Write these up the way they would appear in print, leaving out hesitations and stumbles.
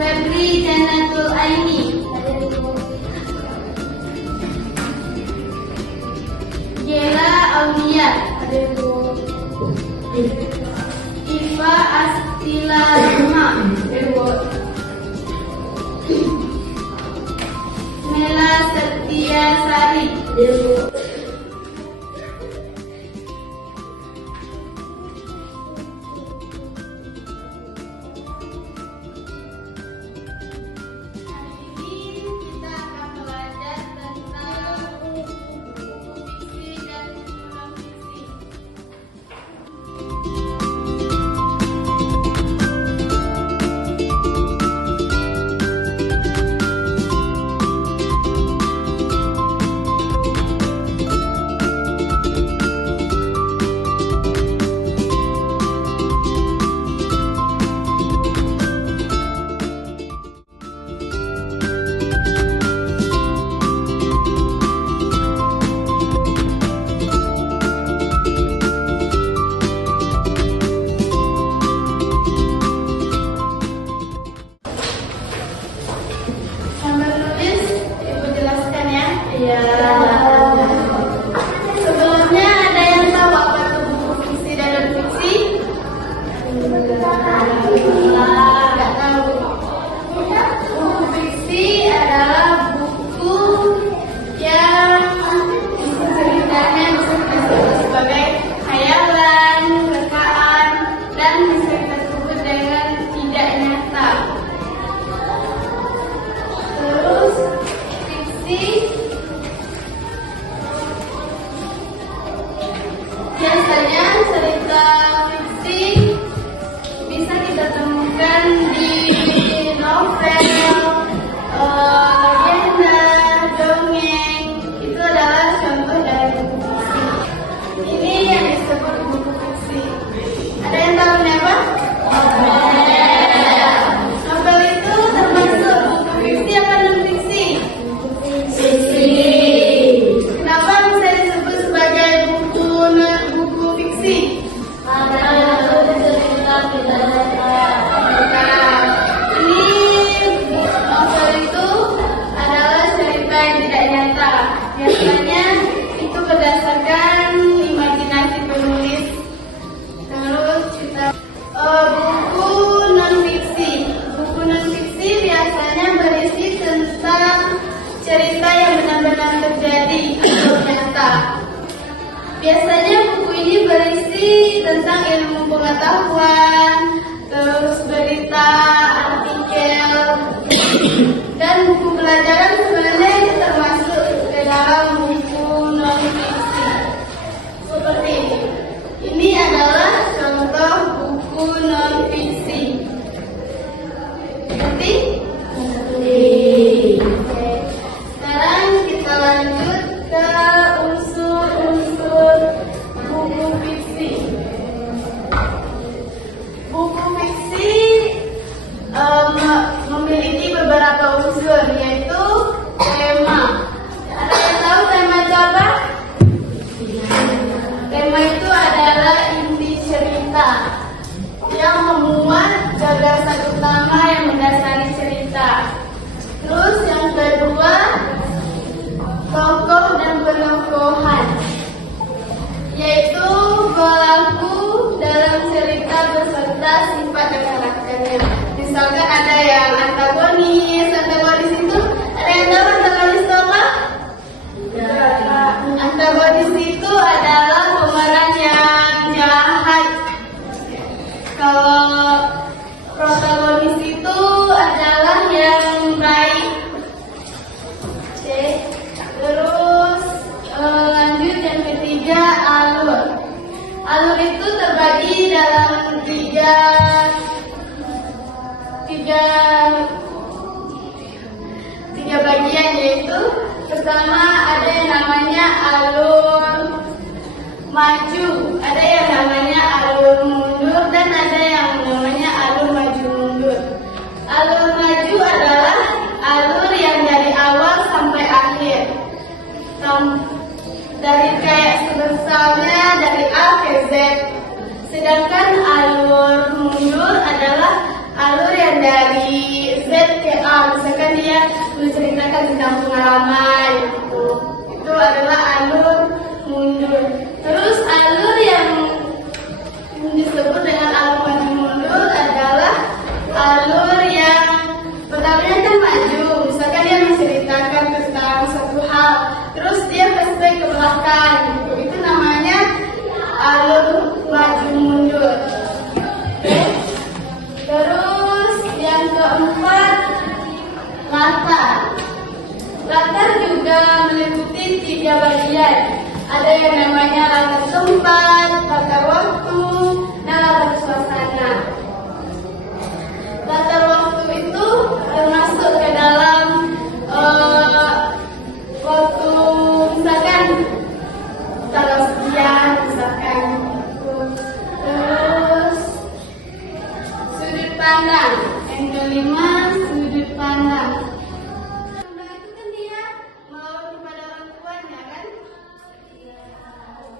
Febri Janatul Aini. Gela Aulia. Iva Astila Lima. Mela Setia Sari. Sambil nulis, Ibu jelaskan ya. Iya. Sebelumnya ada yang tahu apa itu buku fiksi dan non-fiksi? Nggak tahu. Buku fiksi adalah buku yang ceritanya bisa disebut sebagai khayalan, rekaan, dan bisa kita sebut dengan tidak nyata. Terus fiksi biasanya cerita fiksi bisa kita temukan di novel, legenda, dongeng. Itu adalah contoh dari buku fiksi. Ini yang disebut buku fiksi. Ada yang tahu ini apa? Novel itu termasuk buku fiksi apa non-fiksi? Kenapa bisa disebut sebagai buku fiksi? Ini novel itu adalah cerita yang tidak nyata. Biasanya itu berdasarkan imajinasi penulis. Terus kita buku non-fiksi. Buku non-fiksi biasanya berisi tentang cerita yang benar-benar terjadi atau nyata. Biasanya buku ini berisi tentang ilmu pengetahuan, terus berita, artikel, dan buku pelajaran sebenarnya itu termasuk ke dalam buku non-fiksi. Seperti ini. Ini adalah contoh buku non-fiksi. Ngerti? Sekarang kita lanjut ke unsur-unsur buku fiksi. Buku fiksi memiliki beberapa unsur, yaitu tema. Ada yang tahu tema itu apa? Tema itu adalah inti cerita yang memuat gagasan utama yang mendasari cerita. Terus yang kedua, tokoh dan penokohan, yaitu pelaku dalam cerita beserta sifat dan karakternya. Misalkan ada yang antagonis itu ada yang tahu antagonis itu apa? Antagonis itu adalah pemeran yang jahat. Kalau protagonis itu adalah yang baik. Oke. Terus lanjut yang ketiga, alur. Alur itu terbagi dalam tiga bagian, yaitu pertama ada yang namanya alur maju, ada yang namanya alur mundur, dan ada yang namanya alur maju mundur. Alur maju adalah alur yang dari awal sampai akhir, dari kayak misalnya dari A ke Z. Sedangkan alur mundur adalah alur yang dari Z misalkan dia menceritakan tentang pengalaman itu adalah alur mundur. Terus alur yang disebut dengan alur maju mundur adalah alur yang pertamanya kan maju, misalkan dia menceritakan tentang suatu hal, terus dia flashback ke belakang, itu namanya alur maju mundur. Terus yang keempat, latar. Latar juga meliputi 3 bagian. Ada yang namanya latar tempat, latar waktu, dan latar suasana. Latar waktu itu termasuk ke dalam waktu, misalkan tanggal sekian, misalkan. Terus sudut pandang. Yang kelima, sudut pandang. Itu kan dia mau kepada orang tuanya kan?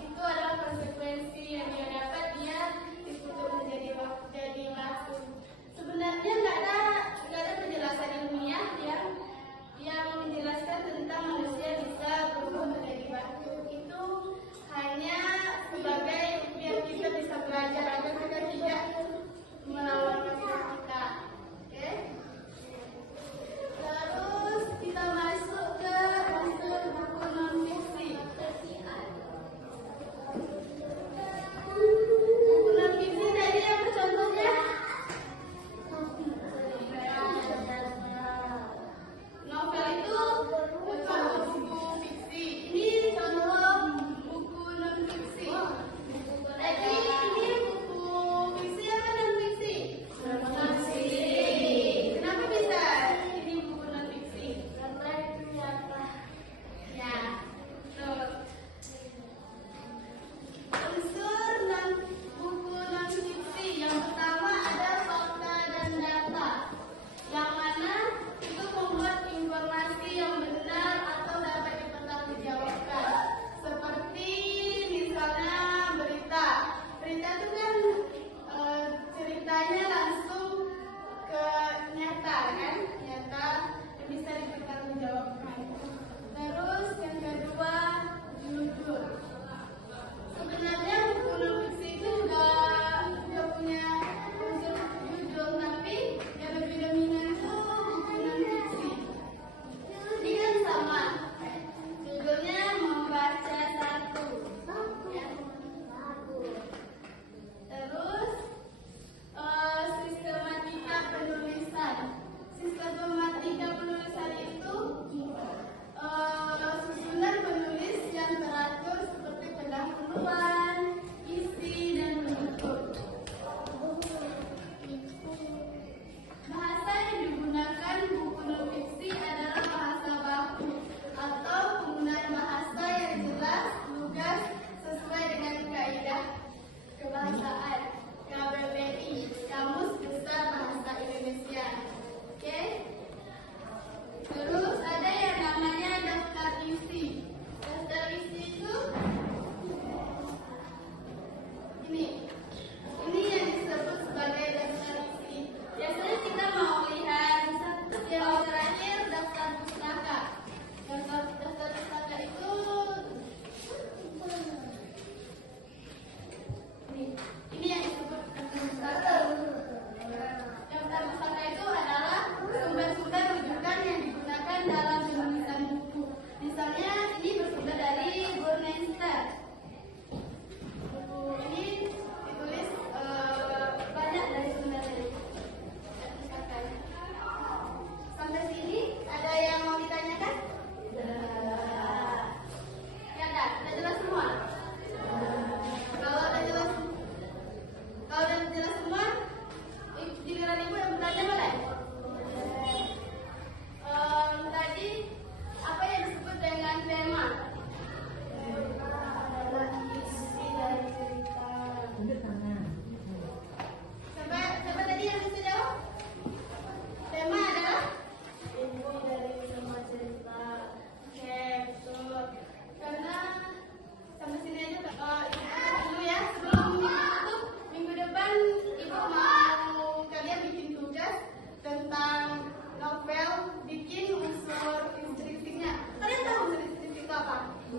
Itu adalah konsekuensi yang dia dapat, dia dituntut menjadi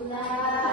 La